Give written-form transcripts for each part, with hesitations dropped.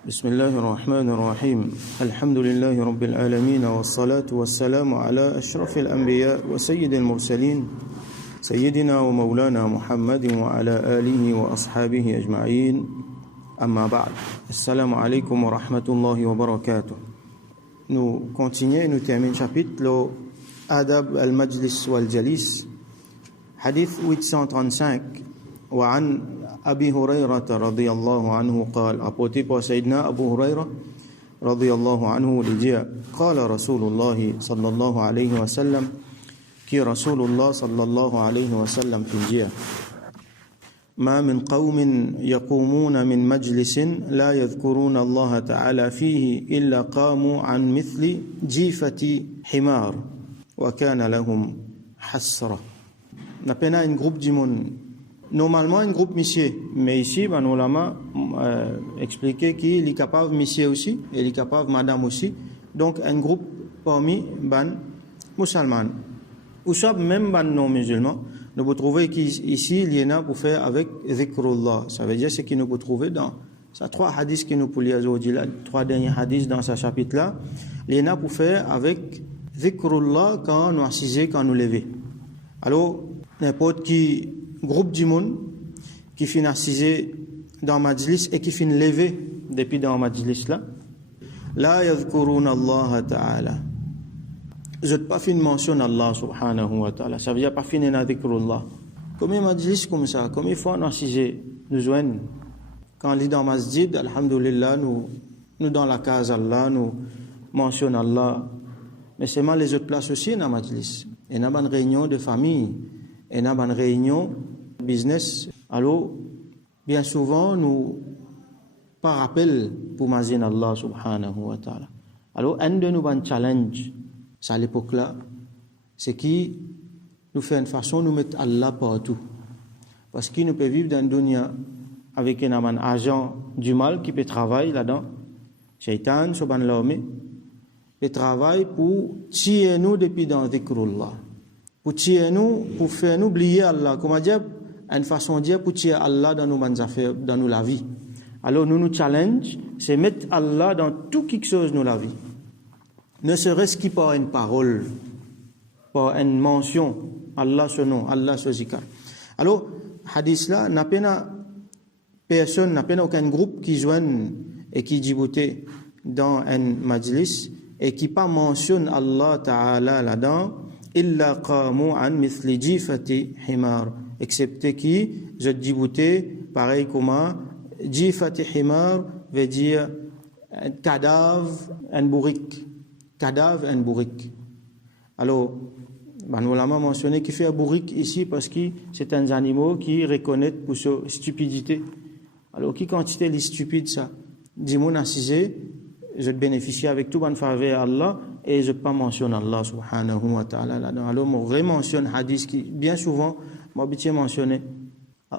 بسم الله الرحمن الرحيم الحمد لله رب العالمين والصلاة والسلام على أشرف الأنبياء وسيد المرسلين سيدنا ومولانا محمد وعلى آله وأصحابه أجمعين أما بعد السلام عليكم ورحمة الله وبركاته. Nous continuons et nous terminons chapitre le Adab al-Majlis wal-Jalis Hadith 835 وعن أبي هريرة رضي الله عنه قال rapporté par Sayyidina Abu Huraira رضي الله عنه il dit قال رسول الله صلى الله عليه وسلم qui رسول الله صلى الله عليه وسلم il dit ما من قوم يقومون من مجلس لا يذكرون الله تعالى فيه إلا قاموا عن مثل جيفة حمار وكان لهم حسرة. N'a pas un groupe du monde. Normalement, un groupe monsieur, mais ici, on l'a expliqué qu'il est capable monsieur aussi, et il est capable madame aussi. Donc, un groupe parmi les musulmans. Ou soit même les non-musulmans. Nous pouvons trouver qu'ici, il y en a pour faire avec dhikrullah. Ça veut dire ce que nous pouvons trouver dans ces trois hadiths que nous pouvons lire aujourd'hui, les trois derniers hadiths dans ce chapitre-là. Il y en a pour faire avec dhikrullah quand nous assisons, quand nous levons. Alors, n'importe qui groupe du monde qui finit assisé dans le majlis et qui finit levé depuis dans le majlis là, la yadhkuruna Allah ta'ala. Je n'ai pas fait une mention d'Allah subhanahu wa ta'ala. Ça veut dire pas finir à dhikrullah. Comme un majlis comme ça, comme il faut nous assiser, nous joignent. Quand on lit dans le masjid, alhamdulillah, nous dans la case Allah, nous mentionnons Allah. Mais c'est mal les autres places aussi dans le majlis. Et dans une réunion de famille, et dans une réunion business. Alors, bien souvent, nous pas rappel pour mazin Allah subhanahu wa ta'ala. Alors, un de nous un challenge, c'est à l'époque-là, c'est qui nous fait une façon de nous mettre Allah partout. Parce qu'il nous peut vivre dans une dunya avec un agent du mal qui peut travailler là-dedans. Shaitan, soban l'homme, peut travailler pour tirer nous depuis dans dhikrullah. Pour tirer nous, pour faire nous oublier Allah. Comment dire? Une façon de dire pour tirer Allah dans nos affaires, dans nos la vie. Alors nous challenge, c'est mettre Allah dans tout quelque chose dans la vie. Ne serait-ce que par une parole, par une mention, Allah ce nom, Allah ce zikr. Alors, hadith là, n'a pas personne, n'a pas aucun groupe qui joigne et qui djibouté dans un majlis et qui pas mentionne Allah Ta'ala là-dedans, illa qamu an mithli jifati himar, excepté qui je djibouté pareil comment jifati himar veut dire un cadavre, un bourrique. Cadavre, un bourrique. Alors, on l'a mentionné qu'il fait un bourrique ici parce que c'est un animal qui reconnaît pour sa stupidité. Alors, qui quantité est stupide ça? Dis-moi, assisé, je bénéficie avec tout bon faveur à Allah et je pas mentionne Allah subhanahu wa ta'ala là-dedans. Alors, je rementionne hadith qui, bien souvent, m'a habitué mentionné.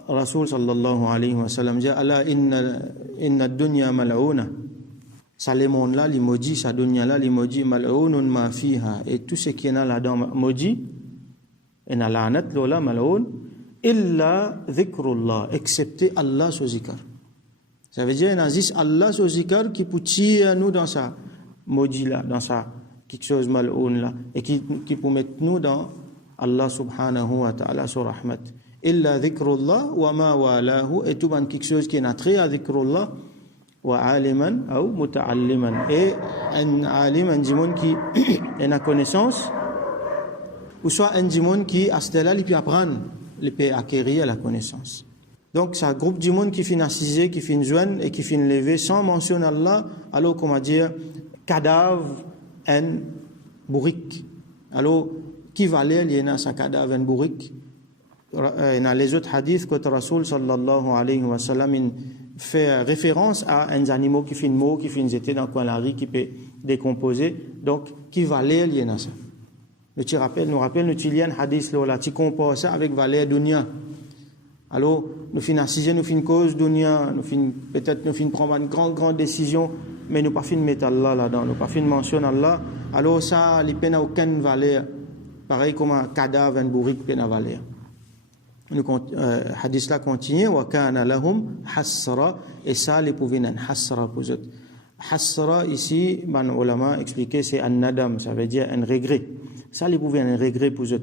Rasul sallallahu alayhi wa sallam dit, Allah inna dunya mal'ouna. Ça le monde là, les maudits, ça dunya là, les maudits, mal'ounun ma fiha. Et tout ce qui est là-dedans, maudit, et na la'anat lola mal'oun, illa dhikrullah, excepté Allah sur zikr. Ça veut dire, il existe Allah sur zikr qui peut tirer nous dans sa maudit là, dans sa quelque chose mal'oun là, et qui peut mettre nous dans Allah subhanahu wa ta'ala sur rahmat. Illa dhikrullah wa ma walahu, et tout ban quelque chose qui est natré à dhikrullah, wa aliman ou muta'alliman, et un alim, un djimoun qui a une connaissance, ou soit un djimoun qui à ce là il peut apprendre, il peut acquérir la connaissance. Donc c'est un groupe du monde qui finit assisé, qui finit joindre et qui finit levé sans mentionner Allah, alors comment dire cadavre un bourrique. Alors qui va aller il y a un cadavre un bourrique. Dans les autres hadiths que Rasul sallallahu alayhi wa sallam fait référence à un animal qui finit mort, qui finit jeté dans la rue, qui peut décomposer. Donc qui va aller il y a ça. Nous rappelle nous il un hadith là, tu compares ça avec valer dunya. Alors, nous finissons assiser, nous finissons cause dunya, peut-être nous finissons prendre une grande décision, mais nous pas finissons mettre Allah là-dedans, nous pas finissons mentionner Allah. Alors ça, il n'a aucune valeur. Pareil comme un cadavre, un bourrique, n'a valeur. Hadith là continue, wa kana lahum hasra, et ça les pouvait nan hasra pour eux. Hasra ici, ban ulama expliqué, c'est un nadam, ça veut dire un regret. Ça les pouvait un regret pour eux.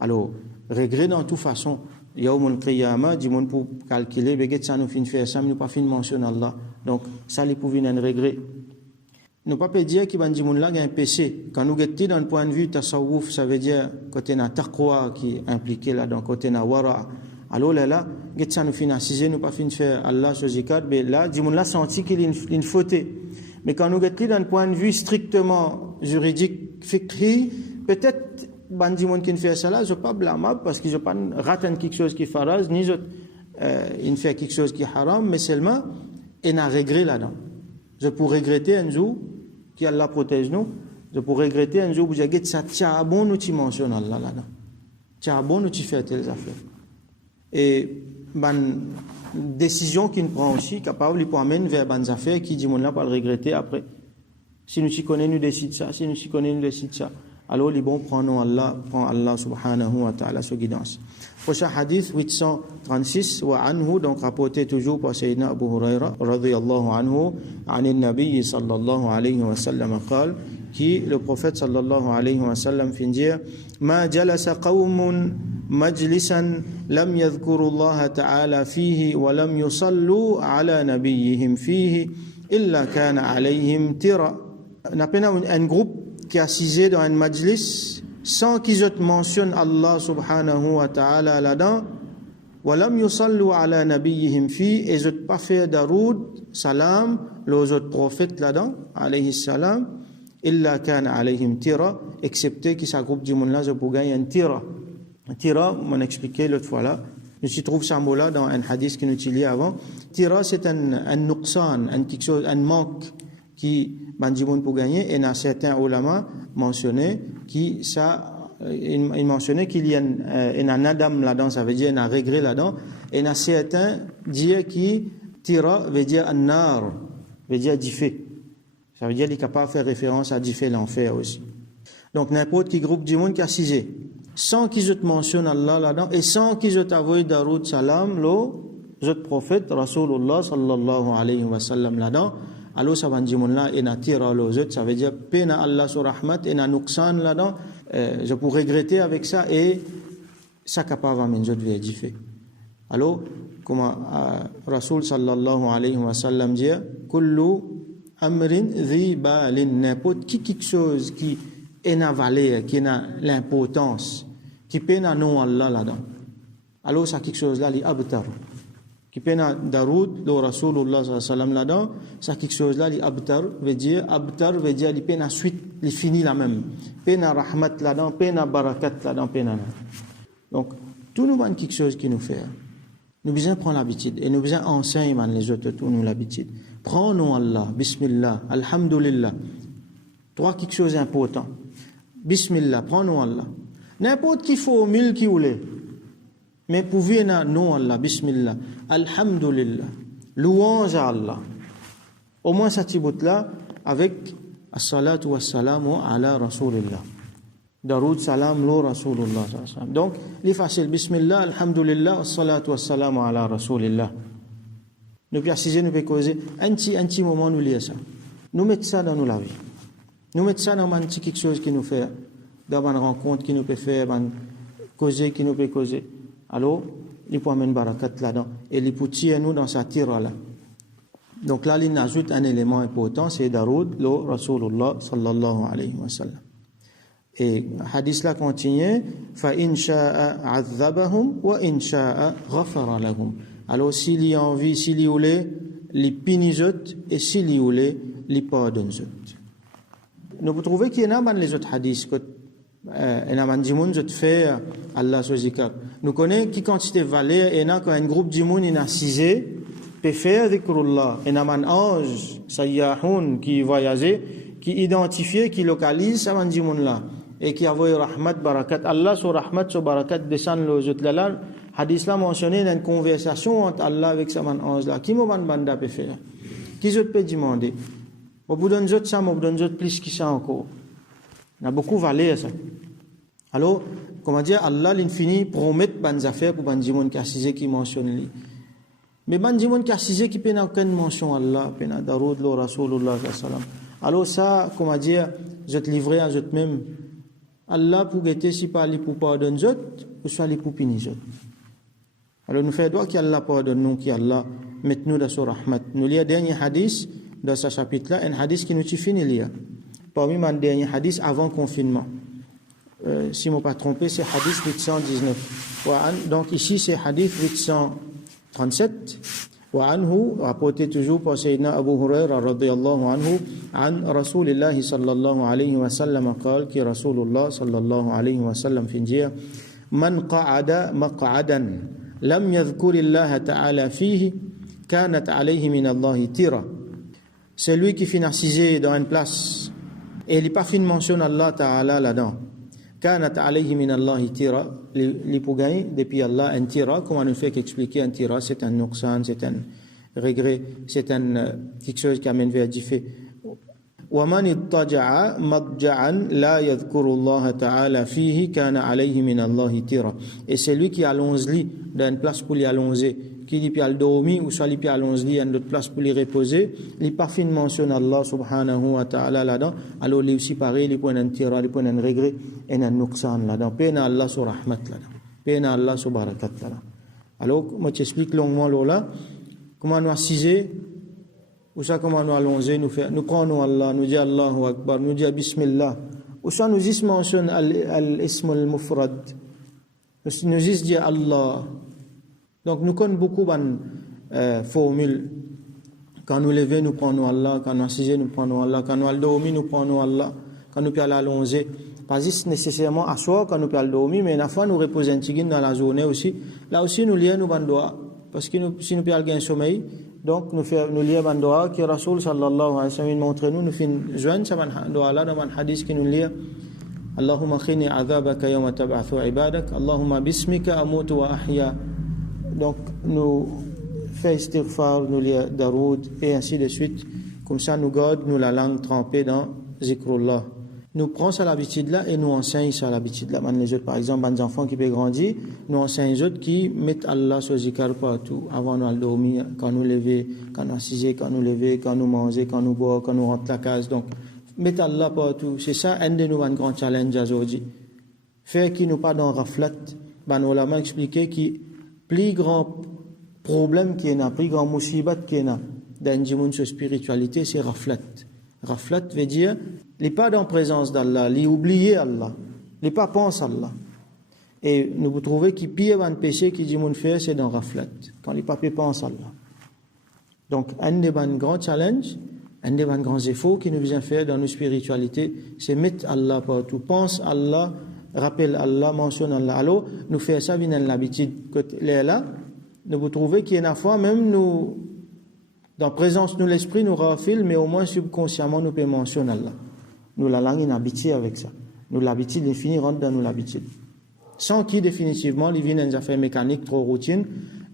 Alors, regret dans toute façon. Yawmul qiyamah, du monde pour calculer, beget ça nous fin faire ça, nous pas fin mentionner Allah. Donc, ça les pouvait un regret. Nous pas dire qu'il y a un péché. Quand nous guettons dans le point de vue tasawwuf, ça veut dire côté na taqwa qui est impliqué là, dans côté na wara. Alors là, guettons nous financer, nous pas fin faire Allah sur zikat, mais là, du monde là senti qu'il y a une faute. Mais quand nous guettons dans le point de vue strictement juridique, fiqhi, peut-être du monde qui ne fait ça là, je pas blâmable parce qu'ils ont pas raté quelque chose qui est faraz, ni il fait quelque chose qui est haram, mais seulement il a regret là-dedans. Je pourrais regretter un jour qui Allah protège nous. Je pourrais regretter un jour où j'ai dit ça, tiens bon nous tu mentionnes Allah là-dedans. Tiens bon nous tu fais telles affaires. Et décision qu'il prend aussi capable de amener vers des affaires qui dit mon là pas le regretter après. Si nous t'y connaissons nous décide ça, si nous t'y connaissons nous décide ça. Alors les bons prend Allah subhanahu wa ta'ala sa guidance. Prochain hadith 836 wa anhu, donc rapporté toujours par Sayyidina Abu Huraira radiyallahu anhu an al-Nabi sallallahu alayhi wa sallam قال, qui le prophète sallallahu alayhi wa sallam fin dire ma jalasa qawmun majlisan lam yadhkuru Allah ta'ala fihi wa lam yusallu ala nabiyyihim fihi illa kana alayhim tira. N'a pas un groupe qui est assisé dans un majlis sans qu'ils mentionnent Allah subhanahu wa ta'ala là-dedans, walam yusallu ala nabiyyihim fi, et ils n'ont pas fait daroud, salam, les autres prophètes là-dedans, alayhi salam, illa kana alayhim tira, excepté qu'ils s'agroupent du monde là, je peux gagner un tira. Un tira, on a expliqué l'autre fois là, je s'y trouve ce mot-là dans un hadith que nous utilisions avant. Tira, c'est un nuqsan, un manque qui bandimoun pour gagner, et il y a certains ulama mentionné qui ça il mentionnait qu'il y a un nadam là-dedans, ça veut dire un regret là-dedans, et il y a certains dire qui tira veut dire an-nar, veut dire du feu, ça veut dire qu'il est capable de faire référence à du feu, l'enfer aussi. Donc n'importe qui groupe du monde qui a cisé sans qu'ils mentionnent Allah là-dedans et sans qu'ils avoué daroud salam les autres prophètes Rasulullah sallallahu alayhi wa sallam là-dedans. Alors ça va dire là et na tira les autres, ça veut dire pena Allah sur rahmat et na nuqsan là-dedans. Je pourrais regretter avec ça et ça capable à mes autres vérifier. Alors comme Rasul sallallahu alayhi wa sallam dit kullu amrin dhi balin, n'importe quelque chose qui est na valeur, qui a l'importance, qui pena non Allah là-dedans. Alors ça quelque chose là li abtar. Qui pena daroud le Rasulullah sallallahu alayhi wa sallam là-dedans, ça quelque chose là li abtar veut dire li pena suite li fini la même, pena rahmat là-dedans, pena barakat là-dedans, pena. Donc tout nous quelque chose qui nous fait, nous besoin prendre l'habitude et nous besoin enseigner les autres tout nous l'habitude. Prenons Allah, bismillah, alhamdulillah. Trois quelque chose important. Bismillah, prenons Allah. N'importe qui formule qui voulait. Mais pouvez non Allah, bismillah, alhamdulillah, louange à Allah. Au moins ça tibout là avec as-salatu was-salamu ala rasulillah. Daroud salam lo rasulullah. Donc, il est facile, bismillah, alhamdulillah, as-salatu was-salamu ala rasulillah. Nous pouvons assiser, nous pouvons causer un petit moment nous lire ça. Nous mettons ça dans la vie. Nous mettons ça dans un petit quelque chose qui nous fait, dans une rencontre qui nous peut faire, dans causer qui nous peut causer. Alors, il peut amener barakat là-dedans et il peut tirer nous dans sa tira là. Donc là, il ajoute un élément important, c'est daroud le Rasulullah sallallahu alayhi wa sallam. Et hadith là continue, fa in sha'a azabahum wa in sha'a ghafara lahum. Alors s'il y a envie, s'il y voulait, les pinizot et s'il y voulait, les pardonne. Nous pouvons trouver qu'il y en a dans les autres hadiths que il y a des gens qui fait Allah sur zikar. Nous connaissons qui quantité de valeur et quand un groupe de gens est assisé peut faire zikrullah. Il y a un ange us-Ṣāliḥīn qui voyage, qui identifie, qui localise ces gens là et qui envoie rahmat barakat. Allah sur rahmat sur barakat descend les autres là. Hadith là mentionné dans une conversation entre Allah avec ces ange là. Qui m'a banda peut faire? Qui autres peut demander? On vous donne ça, on vous donne plus que ça encore. Il y a beaucoup de valeur ça. Alors, comment dire, Allah l'infini promet ban affaires pour ban dimon qui assisé qui mentionne lui. Mais ban dimon qui assisé qui n'a aucune mention Allah, pena Durood lo Rasulullah sallam. Alors ça, comment dire, je te livrer à je même Allah pour guetter si pas li pour pardonner je ou soit li pour punir je. Alors nous faisons droit qu'Allah pardonne nous, qu'Allah mette nous dans son rahmat. Nous lisons dernier hadith dans ce chapitre-là, un hadith qui nous finit lire. Parmi mes derniers hadiths avant confinement. Si je ne me pas trompé, c'est hadith 819. Donc ici c'est hadith 837. وعنه rapporté toujours par Sayyidina Abu Hurairah radiyallahu anhu عن رسول الله صلى الله عليه وسلم قال كي رسول الله صلى الله عليه وسلم في نجيه من قعد مقعدا لم يذكر الله تعالى فيه كانت عليه من الله تيرة. Celui qui finit assisé dans une place et il n'est pas fin mentionne Allah Ta'ala là-dedans. كانت عليه من الله تيرة. Les pour gagner depuis Allah un tira, comme on nous fait expliquer un tira, c'est un nuqsan, c'est un regret, c'est quelque chose qui amène vers du fait. ومن اضطجع مضجعا لا يذكر الله تعالى فيه كان عليه من الله تيرة. Et celui qui allonge lit dans une place pour lui allonger, qui dit puis al dormir ou soit lui puis allonge lit dans une autre place pour lui reposer, il pas fin mentionne Allah subhanahu wa ta'ala là-dedans, alors lui aussi pareil, il prend un tira, il prend un regret et un nuqsan là-dedans. Pena Allah sur rahmat là-dedans. Pena Allah sur barakat là-dedans. Alors moi t'explique longuement là comment nous assiser ou ça comment nous allonger, nous prenons Allah, nous dit Allahu Akbar, nous dit Bismillah. Ou ça nous dit mentionne al-ism al-mufrad. Nous dit Allah. Donc nous connaissons beaucoup de formules. Quand nous levons, nous prenons Allah. Quand nous assisons, nous prenons Allah. Quand nous dormons, nous prenons Allah. Quand nous pouvons allonger. Pas juste nécessairement à soi quand nous pouvons dormir, mais une fois nous reposons un petit dans la journée aussi. Là aussi nous lions nous bandoa. Parce que si nous pouvons gagner un sommeil, donc nous lions bandoa qui Rasul sallallahu alayhi wa sallam montre nous faisons joindre ce bandoa là dans un hadith qui nous lit. Allahumma khini azabaka yawma tab'athu ibadak. Allahumma bismika amutu wa ahya. Donc nous faisons istighfar, nous lisons Durood et ainsi de suite. Comme ça nous garde nous la langue trempée dans zikrullah. Nous prenons ça l'habitude là et nous enseignons ça l'habitude là. Les autres, par exemple, les enfants qui peuvent grandir, nous enseignons les autres qui mettent Allah sur zikr partout, avant nous dormir, quand nous lever, quand nous assiser, quand nous lever, quand nous manger, quand nous boire, quand nous rentrons la case. Donc, mettre Allah partout. C'est ça un de nos grands challenges aujourd'hui. Faire qu'il nous pas dans raflat. Nous l'avons expliqué qui plus grand problème qui est là, plus grand musibat qui est là dans une spiritualité, c'est raflat. Raflat veut dire il n'est pas dans la présence d'Allah, il oublier Allah, il n'est pas pense Allah. Et nous vous trouvez qu'il pire un péché qui dit mon fait, c'est dans raflat, quand les papiers pensent Allah. Donc un des grands challenges, un des grands efforts qui nous vient faire dans nos spiritualités, c'est mettre Allah partout, pense Allah, rappelle Allah, mentionne Allah. Alors nous faisons ça bien l'habitude que là, nous vous trouvez qu'il y a une fois même nous dans la présence nous l'esprit nous rafile, mais au moins subconsciemment nous pouvons mentionner Allah. Nous la langue est habituée avec ça. Nous l'habitude définie rentre dans nous l'habitude. Sans qui définitivement les viennent des affaires mécaniques trop routines,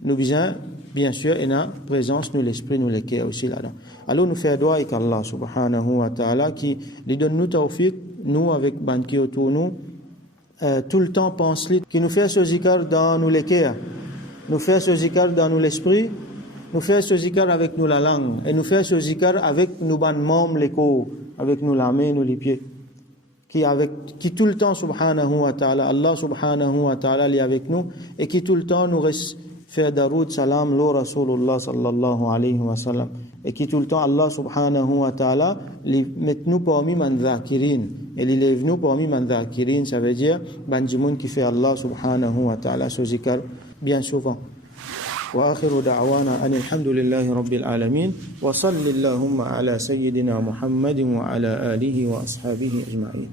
nous visons bien sûr et la présence nous l'esprit nous les cœurs aussi là-dedans. Alors nous faisons doigt avec Allah subhanahu wa ta'ala qui lui donne nous tawfiq, nous avec banquier autour nous tout le temps pense qui nous fait ce zikr dans nous les cœurs, nous fait ce zikr dans nous l'esprit. Nous faisons ce zikr avec nous la langue et nous faisons ce zikr avec nous ban membres les corps, avec nous la main, nous les pieds, qui tout le temps subhanahu wa ta'ala, Allah subhanahu wa ta'ala est avec nous et qui tout le temps nous reste faire Durood salam lo Rasulullah sallallahu alayhi wa sallam et qui tout le temps Allah subhanahu wa ta'ala met nous parmi man dhakirin et il lève nous parmi man dhakirin, ça veut dire ban jimoun qui fait Allah subhanahu wa ta'ala ce zikr bien souvent. وآخر دعوانا أن الحمد لله رب العالمين وصل اللهم على سيدنا محمد وعلى آله وأصحابه أجمعين.